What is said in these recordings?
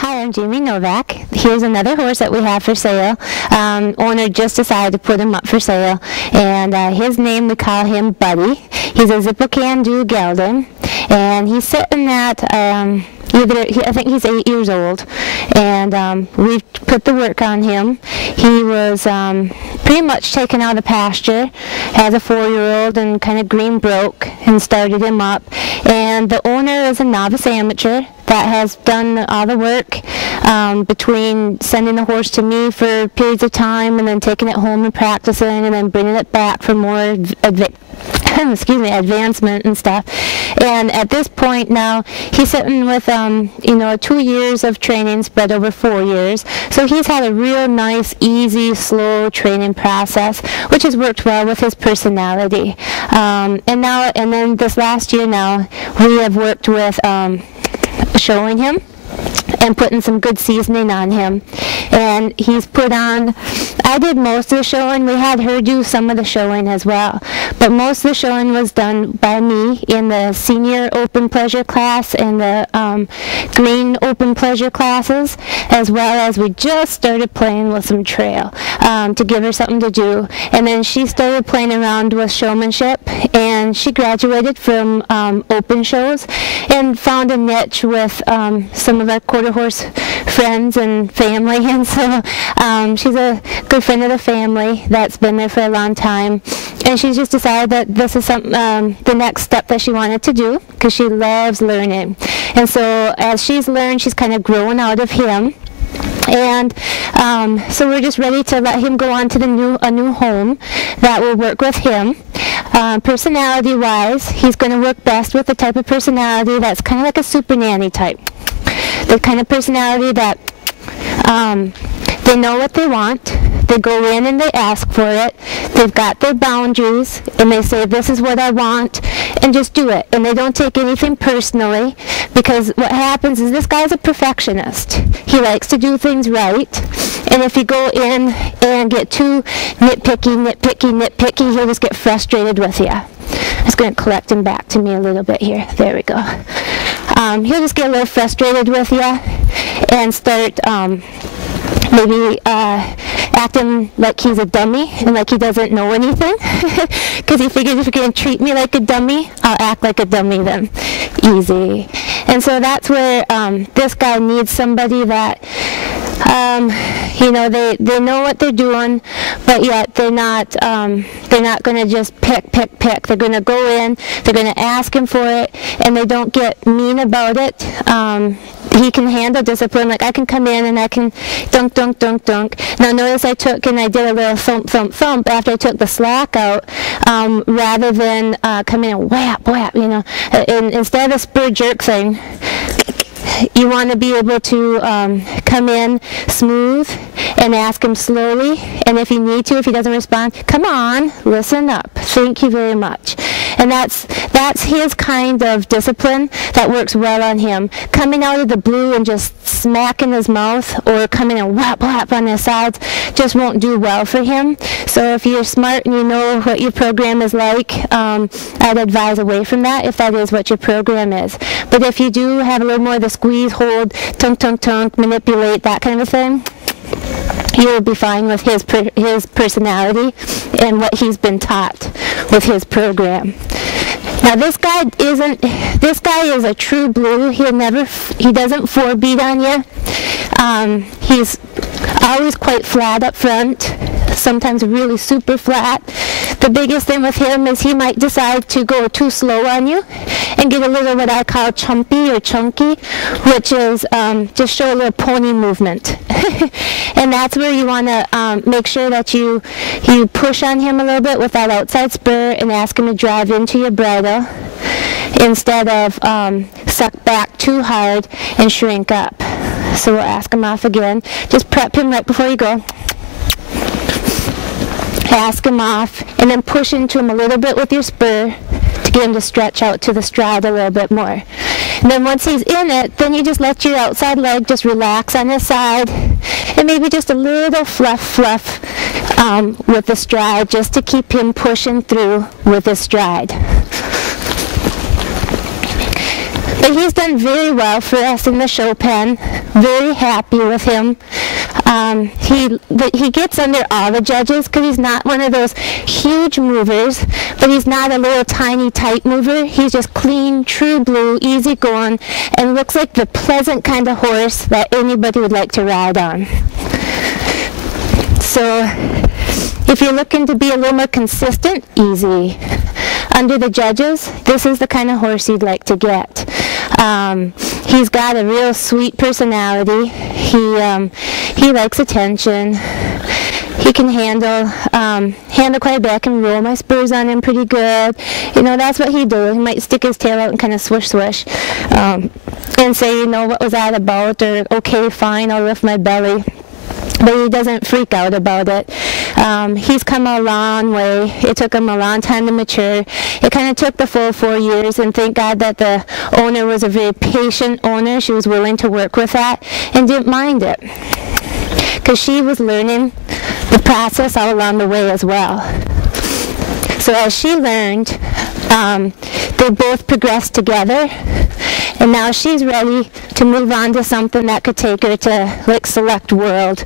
Hi, I'm Jamie Novak. Here's another horse that we have for sale. Owner just decided to put him up for sale, and his name, we call him Buddy. He's a Zippo Can Gelding, and he's sitting at I think he's 8 years old, and we've put the work on him. He was pretty much taken out of pasture as a 4-year-old and kind of green broke, and started him up. And the owner is a novice amateur that has done all the work between sending the horse to me for periods of time and then taking it home and practicing and then bringing it back for more advancement and stuff. And at this point now, he's sitting with 2 years of training spread over 4 years. So he's had a real nice, easy, slow training process, which has worked well with his personality. And then this last year now, we have worked with showing him and putting some good seasoning on him. And he's put on, I did most of the showing. We had her do some of the showing as well. But most of the showing was done by me in the senior open pleasure class and the green open pleasure classes, as well as we just started playing with some trail to give her something to do. And then she started playing around with showmanship, and she graduated from open shows and found a niche with some of our quarter horse friends and family, and so she's a good friend of the family that's been there for a long time, and she's just decided that this is the next step that she wanted to do, because she loves learning. And so as she's learned, she's kind of growing out of him. And so we're just ready to let him go on to a new home that will work with him. Personality-wise, he's going to work best with the type of personality that's kind of like a super nanny type. The kind of personality that they know what they want, they go in and they ask for it, they've got their boundaries, and they say, this is what I want, and just do it. And they don't take anything personally, because what happens is this guy's a perfectionist. He likes to do things right, and if you go in and get too nitpicky, he'll just get frustrated with you. I'm just going to collect him back to me a little bit here. There we go. He'll just get a little frustrated with you and start maybe acting like he's a dummy and like he doesn't know anything, because he figures if you're going to treat me like a dummy, I'll act like a dummy then. Easy. And so that's where this guy needs somebody that they know what they're doing, but yet they're not going to just pick. They're going to go in, they're going to ask him for it, and they don't get mean about it. He can handle discipline. Like, I can come in and I can dunk. Now notice I took and I did a little thump after I took the slack out, rather than come in and whap, and instead of a spur jerk thing. You want to be able to come in smooth and ask him slowly, and if you need to, if he doesn't respond, come on, listen up, thank you very much. And that's his kind of discipline that works well on him. Coming out of the blue and just smacking his mouth, or coming and whap on his sides, just won't do well for him. So if you're smart and you know what your program is like, I'd advise away from that if that is what your program is. But if you do have a little more of the squeeze, hold, tunk, manipulate, that kind of thing, you'll be fine with his personality and what he's been taught with his program. Now this guy is a true blue. He doesn't forebeat on you. He's always quite flat up front, sometimes really super flat. The biggest thing with him is he might decide to go too slow on you and get a little what I call chumpy or chunky, which is just show a little pony movement. And that's where you want to make sure that you push on him a little bit with that outside spur and ask him to drive into your bridle instead of suck back too hard and shrink up. So we'll ask him off again. Just prep him right before you go. Ask him off, and then push into him a little bit with your spur to get him to stretch out to the stride a little bit more. And then once he's in it, then you just let your outside leg just relax on his side, and maybe just a little fluff with the stride, just to keep him pushing through with his stride. But But he's done very well for us in the show pen. Very happy with him. He gets under all the judges because he's not one of those huge movers, but he's not a little tiny tight mover. He's just clean, true blue, easy going, and looks like the pleasant kind of horse that anybody would like to ride on. So if you're looking to be a little more consistent, easy. Under the judges, this is the kind of horse you'd like to get. He's got a real sweet personality. He likes attention. He can handle quite a bit. I can roll my spurs on him pretty good. You know, that's what he does. He might stick his tail out and kind of swish swish and say, you know, what was that about? Or, okay, fine, I'll lift my belly. But he doesn't freak out about it. He's come a long way. It took him a long time to mature. It kind of took the full 4 years, and thank God that the owner was a very patient owner. She was willing to work with that and didn't mind it, because she was learning the process all along the way as well. So as she learned, they both progressed together, and now she's ready to move on to something that could take her to like Select World.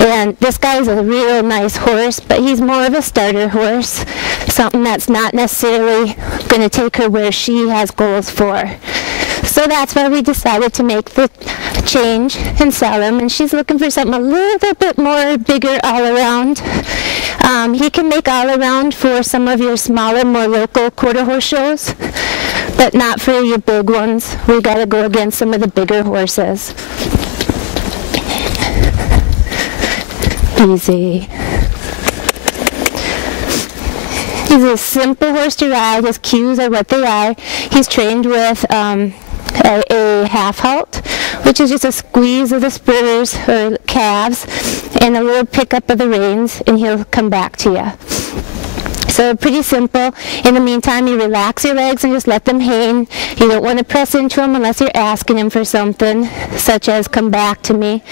And this guy's a real nice horse, but he's more of a starter horse, something that's not necessarily going to take her where she has goals for. So that's why we decided to make the change and sell him, and she's looking for something a little bit more bigger all around. He can make all around for some of your smaller, more local quarter horse shows, but not for your big ones. We got to go against some of the bigger horses. Easy. He's a simple horse to ride. His cues are what they are. He's trained with a half halt, which is just a squeeze of the spurs or calves and a little pickup of the reins, and he'll come back to you. So pretty simple. In the meantime, you relax your legs and just let them hang. You don't want to press into them unless you're asking him for something, such as come back to me.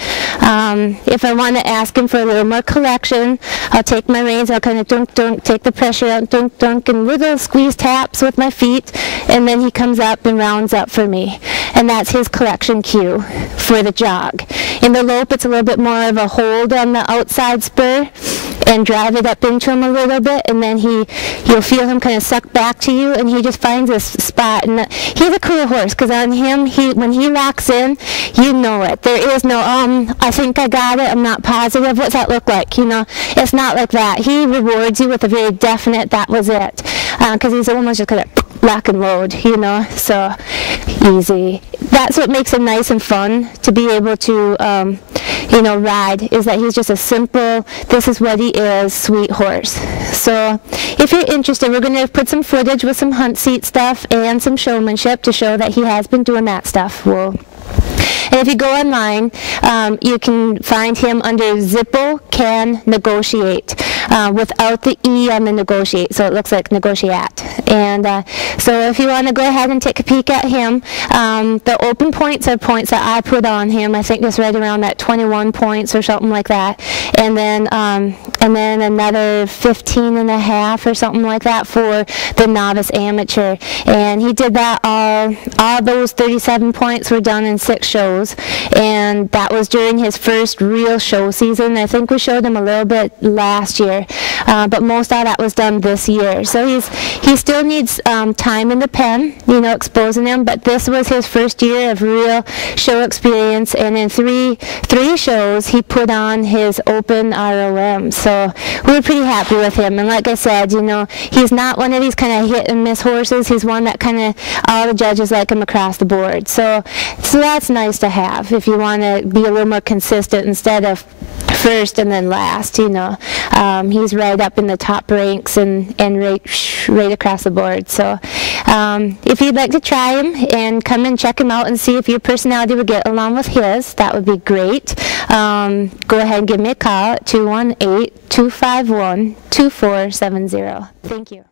If I want to ask him for a little more collection, I'll take my reins, I'll kind of dunk, dunk, take the pressure out, dunk, dunk, and little squeeze taps with my feet, and then he comes up and rounds up for me. And that's his collection cue for the jog. In the lope, it's a little bit more of a hold on the outside spur and drive it up into him a little bit, and then you'll feel him kind of suck back to you, and he just finds this spot. And he's a cool horse, because on him, when he locks in, you know it. There is no, I think I got it, I'm not positive, what's that look like? You know, it's not like that. He rewards you with a very definite, that was it, because he's almost just kind of lock and load, you know, so easy. That's what makes him nice and fun to be able to, you know, ride, is that he's just a simple, this is what he is, sweet horse. So if you're interested, we're going to put some footage with some hunt seat stuff and some showmanship to show that he has been doing that stuff. And if you go online, you can find him under Zippo Can Negotiat, without the E on the negotiate, so it looks like Negotiat. And so if you want to go ahead and take a peek at him, the open points are points that I put on him. I think it's right around that 21 points or something like that. And then another 15 and a half or something like that for the novice amateur. And he did that all those 37 points were done in 6 shows, and that was during his first real show season. I think we showed him a little bit last year, but most of that was done this year. So he still needs time in the pen, you know, exposing him, but this was his first year of real show experience, and in three shows he put on his open ROM. So we were pretty happy with him, and like I said, you know, he's not one of these kind of hit and miss horses. He's one that kind of all the judges like him across the board. So that's nice to have if you want to be a little more consistent instead of first and then last, you know. He's right up in the top ranks and right across the board. So if you'd like to try him and come and check him out and see if your personality would get along with his, that would be great. Go ahead and give me a call at 218-251-2470. Thank you.